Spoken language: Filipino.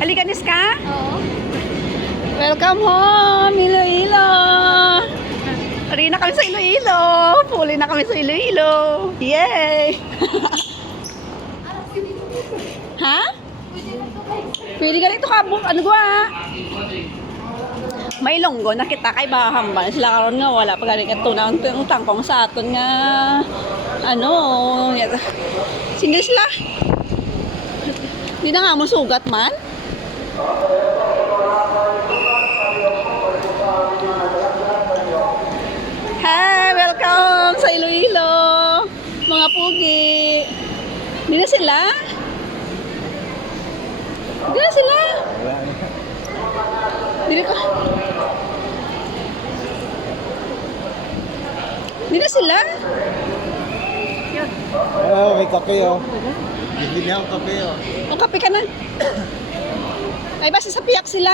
Halika, Niska. Oo. Welcome home, Iloilo. Ari na kami sa Iloilo. Puli na kami sa Iloilo. Yay! Ha? Pwede ka dito ka. Ano gwa? May longgo na kita kay bahamba sila karon nga wala pa gani katunaw ang tangkong sa aton nga ano single sila di na nga mo sugat man. Hi, welcome sa Iloilo mga pugi. Di na sila? Di na sila? Dili ko. Di na sila? Oh, may kape oh. Bibili ako kape oh. Ang kape ka na. Ay, basta sa piyak sila?